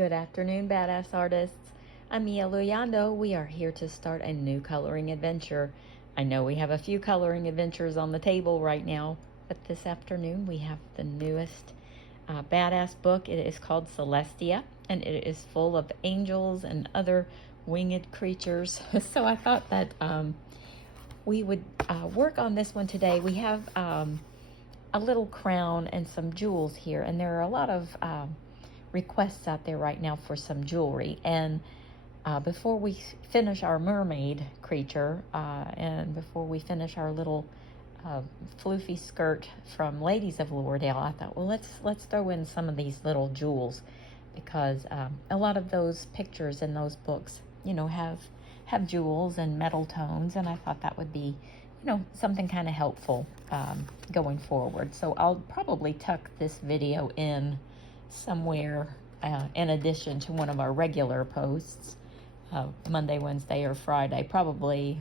Good afternoon, badass artists. I'm Mia Luyando. We are here to start a new coloring adventure. I know we have a few coloring adventures on the table right now, but this afternoon we have the newest badass book. It is called Celestia, and it is full of angels and other winged creatures. So I thought that we would work on this one today. We have a little crown and some jewels here, and there are a lot of requests out there right now for some jewelry. And before we finish our mermaid creature and before we finish our little floofy skirt from Ladies of Loredale, I thought, well, let's throw in some of these little jewels, because a lot of those pictures in those books, you know, have jewels and metal tones, and I thought that would be, you know, something kind of helpful going forward. So I'll probably tuck this video in somewhere in addition to one of our regular posts, Monday, Wednesday, or Friday. Probably,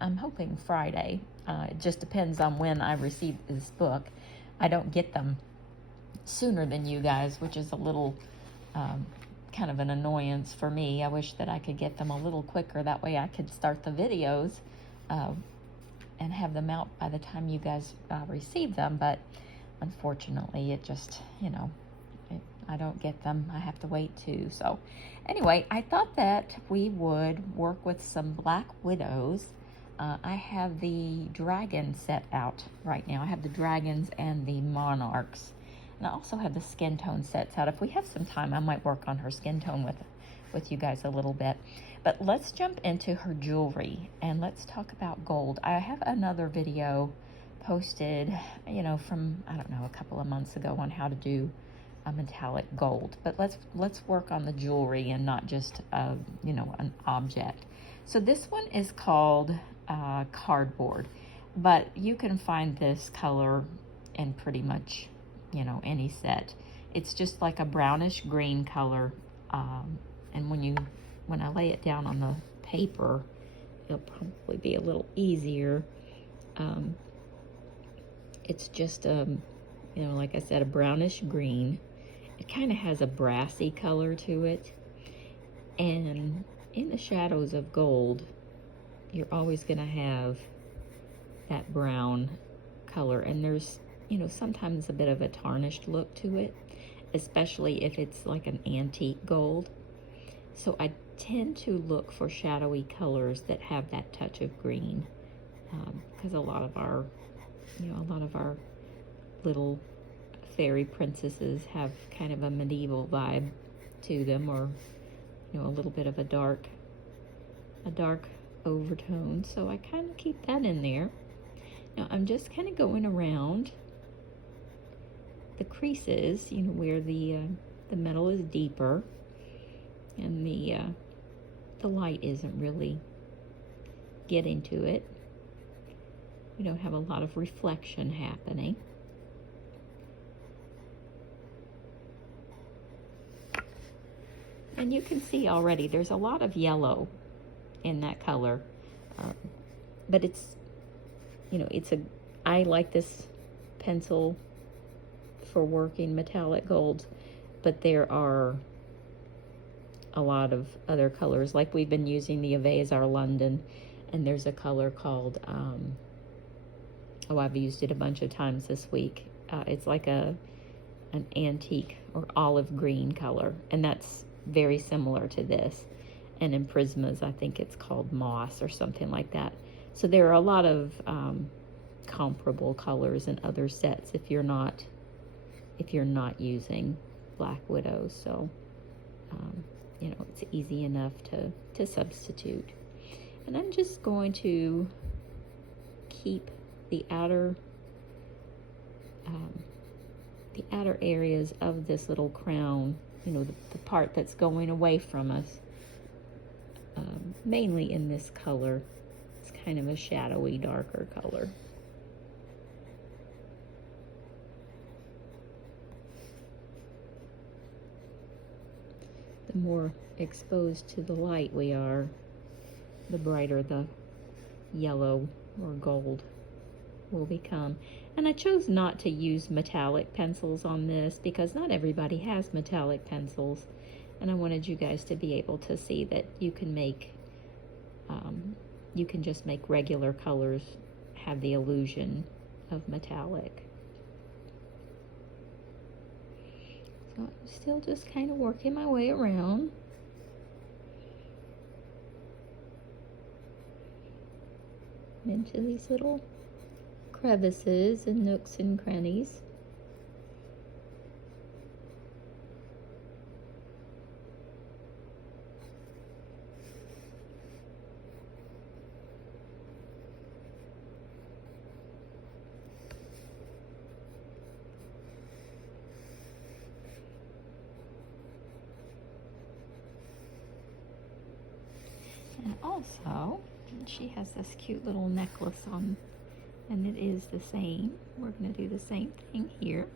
I'm hoping Friday. It just depends on when I receive this book. I don't get them sooner than you guys, which is a little kind of an annoyance for me. I wish that I could get them a little quicker. That way I could start the videos and have them out by the time you guys receive them. But unfortunately, it just, you know, I don't get them. I have to wait too. So anyway, I thought that we would work with some Black Widows. I have the dragon set out right now. I have the dragons and the monarchs. And I also have the skin tone sets out. If we have some time, I might work on her skin tone with you guys a little bit. But let's jump into her jewelry and let's talk about gold. I have another video posted, you know, from, I don't know, a couple of months ago on how to do a metallic gold. But let's work on the jewelry and not just, you know, an object. So this one is called cardboard, but you can find this color in pretty much, you know, any set. It's just like a brownish green color, and when I lay it down on the paper, it'll probably be a little easier. It's just you know, like I said, a brownish green. It kind of has a brassy color to it, and in the shadows of gold, you're always going to have that brown color, and there's, you know, sometimes a bit of a tarnished look to it, especially if it's like an antique gold. So I tend to look for shadowy colors that have that touch of green, because a lot of our little fairy princesses have kind of a medieval vibe to them, or, you know, a little bit of a dark overtone. So I kind of keep that in there. Now I'm just kind of going around the creases, you know, where the metal is deeper and the light isn't really getting to it. We don't have a lot of reflection happening. And you can see already there's a lot of yellow in that color, but it's, you know, I like this pencil for working metallic golds, but there are a lot of other colors. Like we've been using the Avazar London, and there's a color called, I've used it a bunch of times this week. It's like an antique or olive green color, and that's very similar to this. And in Prismas, I think it's called moss or something like that. So there are a lot of comparable colors in other sets if you're not using Black Widows. So you know, it's easy enough to substitute. And I'm just going to keep the outer areas of this little crown, you know, the part that's going away from us, mainly in this color. It's kind of a shadowy, darker color. The more exposed to the light we are, the brighter the yellow or gold will become. And I chose not to use metallic pencils on this because not everybody has metallic pencils. And I wanted you guys to be able to see that you can make, you can just make regular colors have the illusion of metallic. So I'm still just kind of working my way around. Into these little crevices and nooks and crannies. And also, she has this cute little necklace on, and it is the same. We're going to do the same thing here.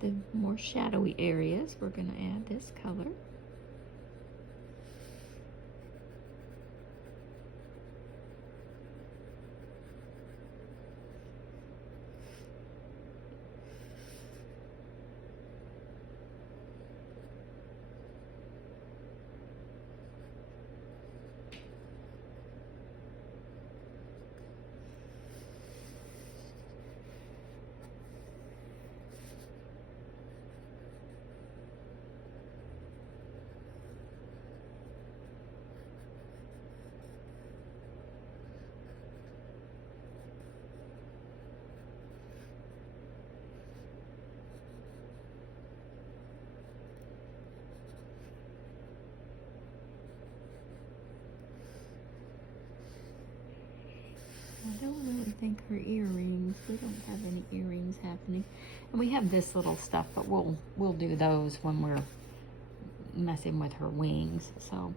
The more shadowy areas, we're going to add this color. I don't really think her earrings, we don't have any earrings happening. And we have this little stuff, but we'll do those when we're messing with her wings. So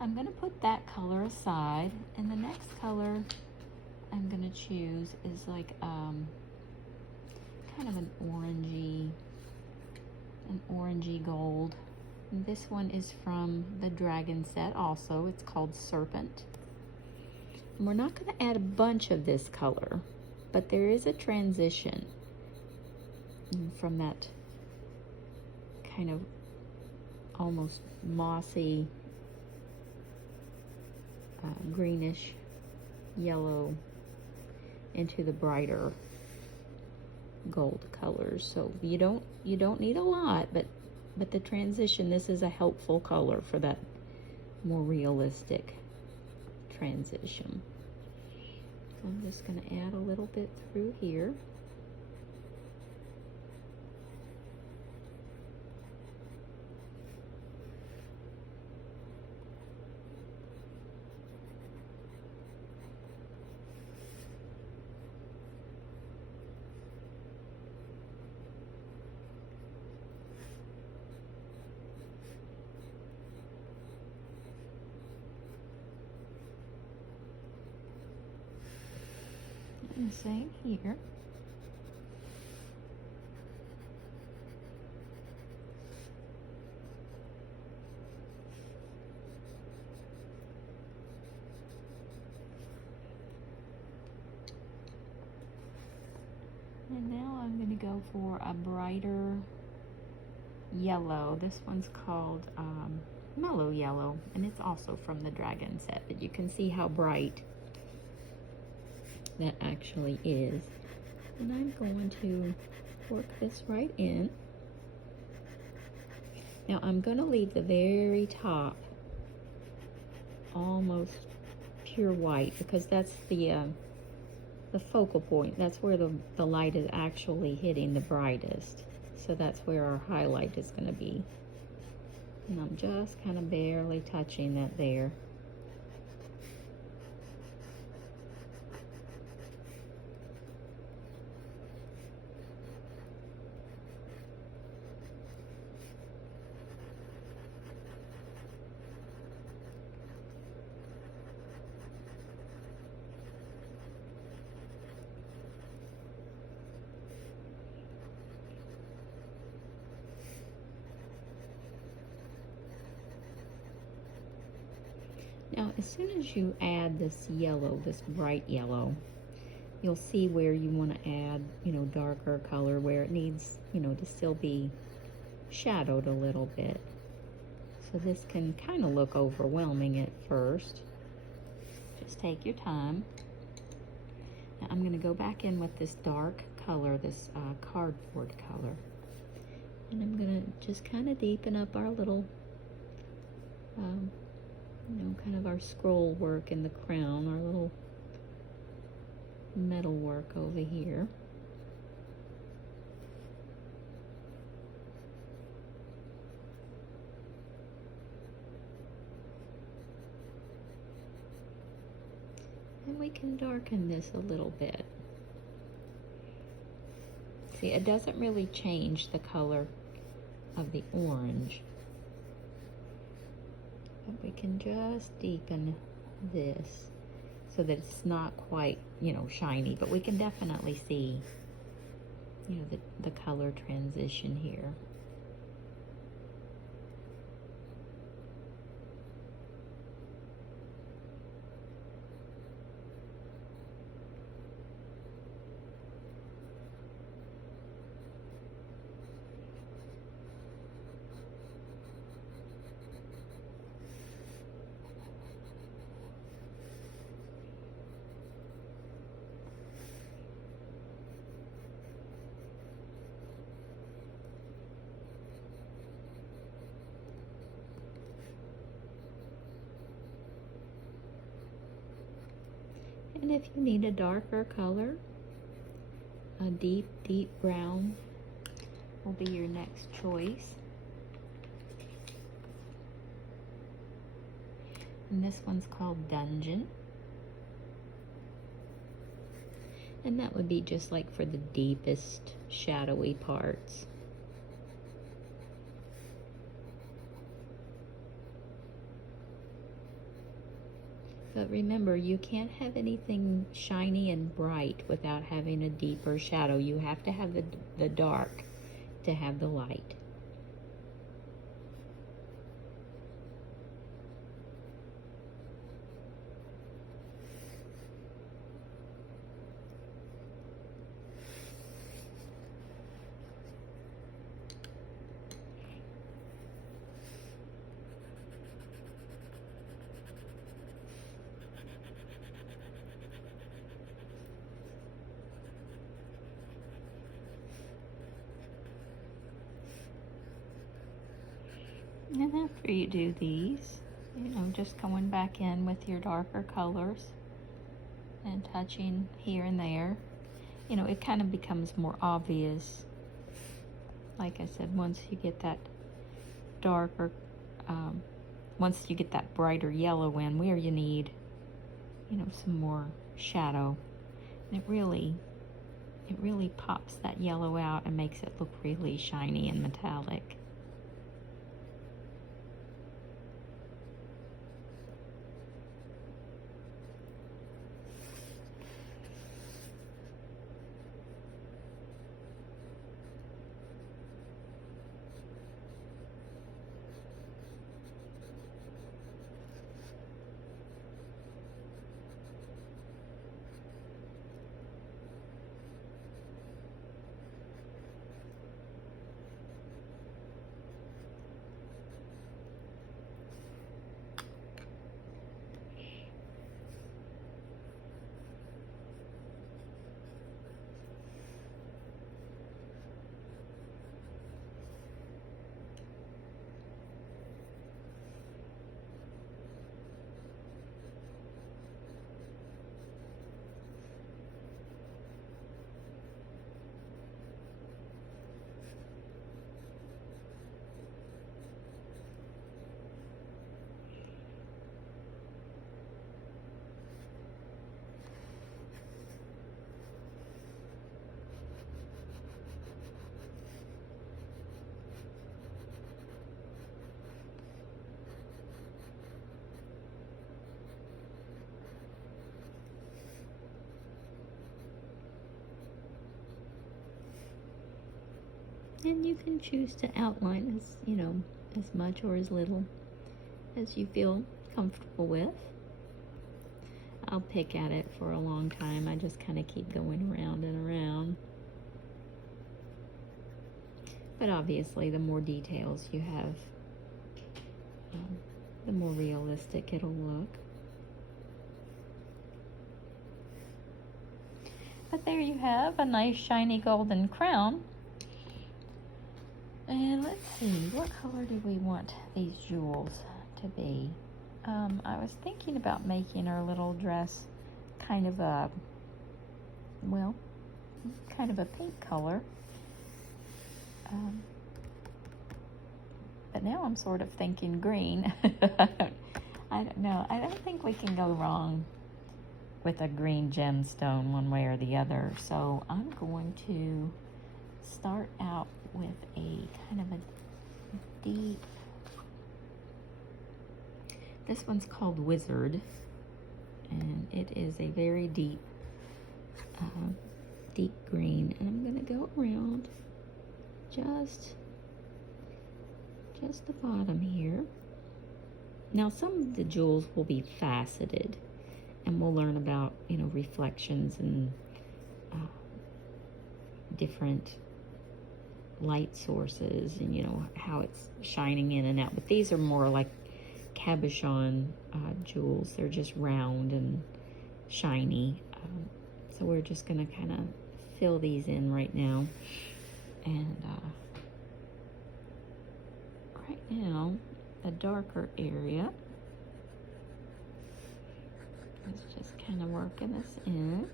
I'm going to put that color aside, and the next color I'm going to choose is like kind of an orangey gold. And this one is from the Dragon set also. It's called Serpent. And we're not going to add a bunch of this color, but there is a transition from that kind of almost mossy, greenish yellow into the brighter gold colors. So you don't need a lot, but the transition, this is a helpful color for that more realistic transition. So I'm just going to add a little bit through here. And same here. And now I'm going to go for a brighter yellow. This one's called Mellow Yellow, and it's also from the Dragon set, but you can see how bright that actually is. And I'm going to work this right in. Now I'm going to leave the very top almost pure white, because that's the focal point. That's where the light is actually hitting the brightest. So that's where our highlight is going to be. And I'm just kind of barely touching that there. Now, as soon as you add this yellow, this bright yellow, you'll see where you want to add, darker color, where it needs, to still be shadowed a little bit. So this can kind of look overwhelming at first. Just take your time. Now I'm going to go back in with this dark color, this cardboard color. And I'm going to just kind of deepen up our little, kind of our scroll work in the crown, our little metal work over here. And we can darken this a little bit. See, it doesn't really change the color of the orange. But we can just deepen this so that it's not quite, shiny, but we can definitely see, the color transition here. And if you need a darker color, a deep, deep brown will be your next choice. And this one's called Dungeon. And that would be just like for the deepest shadowy parts. But remember, you can't have anything shiny and bright without having a deeper shadow. You have to have the dark to have the light. And after you do these, just going back in with your darker colors and touching here and there, it kind of becomes more obvious. Like I said, once you get that darker, once you get that brighter yellow in where you need, some more shadow, and it really pops that yellow out and makes it look really shiny and metallic. And you can choose to outline as much or as little as you feel comfortable with. I'll pick at it for a long time. I just kind of keep going around and around. But obviously, the more details you have, the more realistic it'll look. But there you have a nice shiny golden crown. And let's see, what color do we want these jewels to be? I was thinking about making our little dress kind of a, well, kind of a pink color. But now I'm sort of thinking green. I don't know. I don't think we can go wrong with a green gemstone one way or the other. So I'm going to start out with a kind of a deep, this one's called Wizard, and it is a very deep, deep green. And I'm going to go around just the bottom here. Now some of the jewels will be faceted, and we'll learn about, you know, reflections and different light sources, and you know how it's shining in and out. But these are more like cabochon jewels. They're just round and shiny. So we're just gonna kind of fill these in right now. And right now, the darker area is just kind of working this in.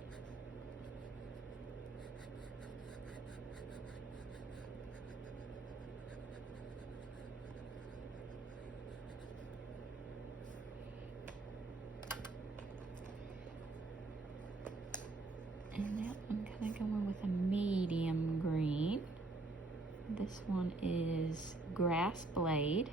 And that I'm kind of going with a medium green. This one is Grass Blade.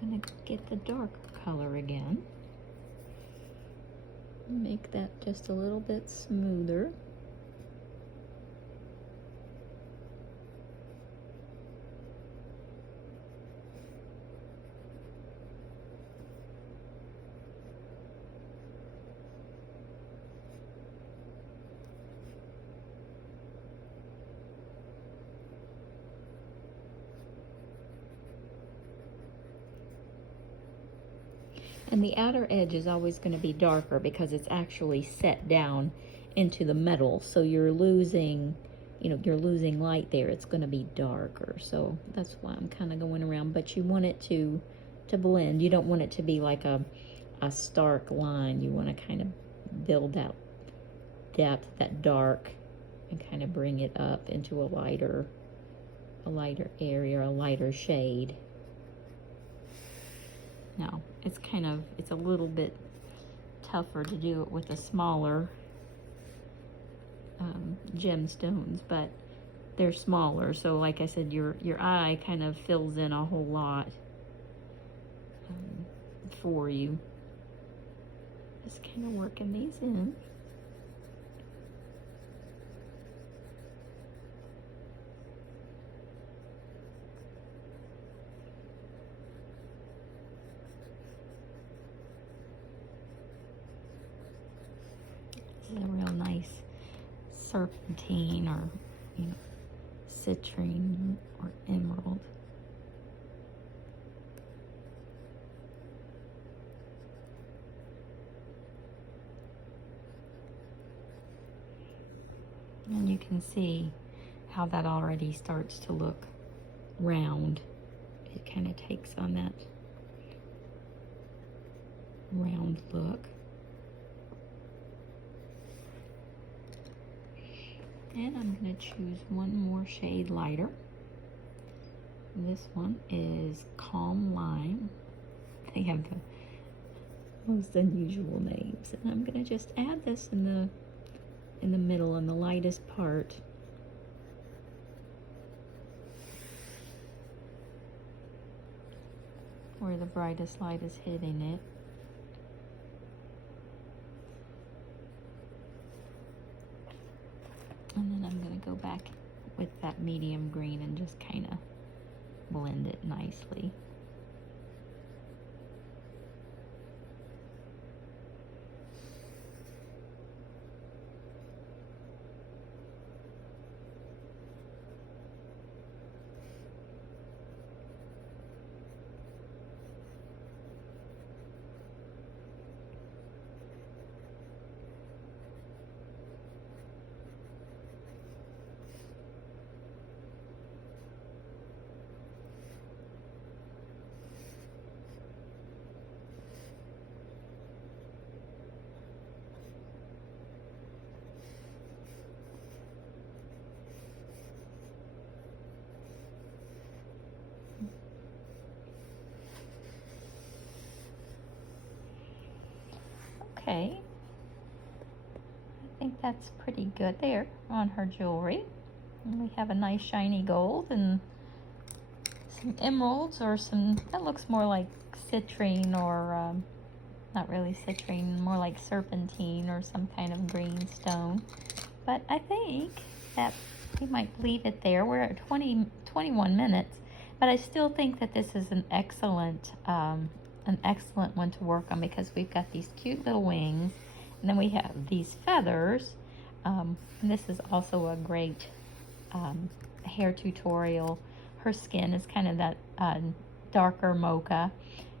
I'm going to get the darker color again. Make that just a little bit smoother. And the outer edge is always going to be darker because it's actually set down into the metal. So you're losing, you know, you're losing light there. It's going to be darker. So that's why I'm kind of going around. But you want it to blend. You don't want it to be like a stark line. You want to kind of build that depth, that dark, and kind of bring it up into a lighter area, a lighter shade. Now, it's a little bit tougher to do it with the smaller gemstones, but they're smaller. So like I said, your eye kind of fills in a whole lot for you. Just kind of working these in. This is a real nice serpentine, or, you know, citrine or emerald. And you can see how that already starts to look round. It kind of takes on that round look. And I'm going to choose one more shade lighter. This one is Calm Lime. They have most unusual names. And I'm going to just add this in the middle, on the lightest part. Where the brightest light is hitting it. And then I'm going to go back with that medium green and just kind of blend it nicely. Okay, I think that's pretty good there on her jewelry. And we have a nice shiny gold and some emeralds, or some, that looks more like citrine, or not really citrine, more like serpentine or some kind of green stone. But I think that we might leave it there. We're at 21 minutes, but I still think that this is an excellent one to work on, because we've got these cute little wings, and then we have these feathers. And this is also a great hair tutorial. Her skin is kind of that darker mocha.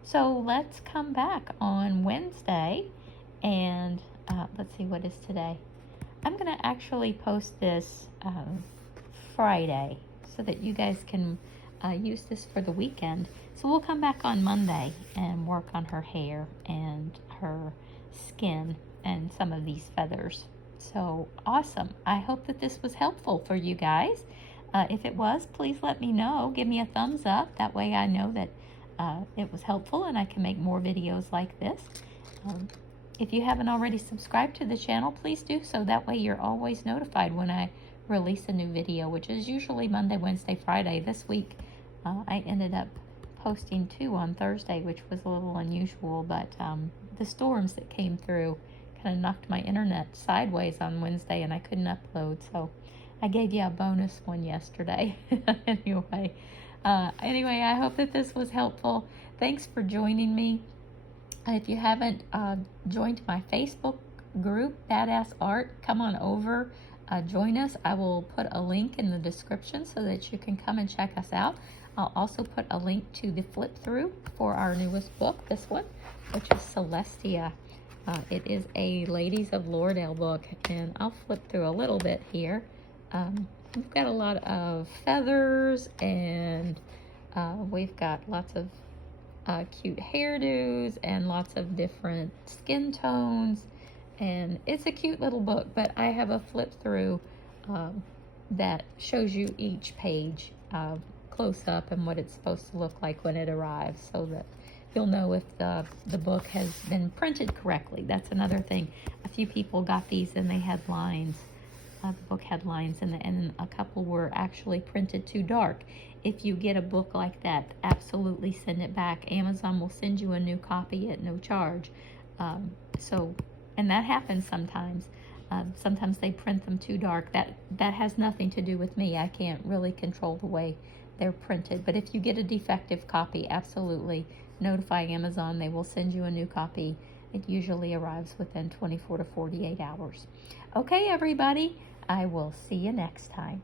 So let's come back on Wednesday, and let's see, what is today? I'm going to actually post this Friday so that you guys can use this for the weekend. So we'll come back on Monday and work on her hair and her skin and some of these feathers. So awesome. I hope that this was helpful for you guys. If it was, please let me know. Give me a thumbs up. That way I know that it was helpful and I can make more videos like this. If you haven't already subscribed to the channel, please do so. That way you're always notified when I release a new video, which is usually Monday, Wednesday, Friday. This week I ended up posting 2 on Thursday, which was a little unusual, but the storms that came through kind of knocked my internet sideways on Wednesday and I couldn't upload, so I gave you a bonus one yesterday. Anyway, I hope that this was helpful. Thanks for joining me. If you haven't joined my Facebook group, Badass Art, come on over, join us. I will put a link in the description so that you can come and check us out. I'll also put a link to the flip through for our newest book, this one, which is Celestia. It is a Ladies of Loredale book, and I'll flip through a little bit here. We've got a lot of feathers, and we've got lots of cute hairdos and lots of different skin tones, and it's a cute little book. But I have a flip through that shows you each page close up and what it's supposed to look like when it arrives, so that you'll know if the book has been printed correctly. That's another thing. A few people got these and they had lines. The book had lines, and a couple were actually printed too dark. If you get a book like that, absolutely send it back. Amazon will send you a new copy at no charge. And that happens sometimes. Sometimes they print them too dark. That has nothing to do with me. I can't really control the way they're printed. But if you get a defective copy, absolutely notify Amazon. They will send you a new copy. It usually arrives within 24 to 48 hours. Okay, everybody, I will see you next time.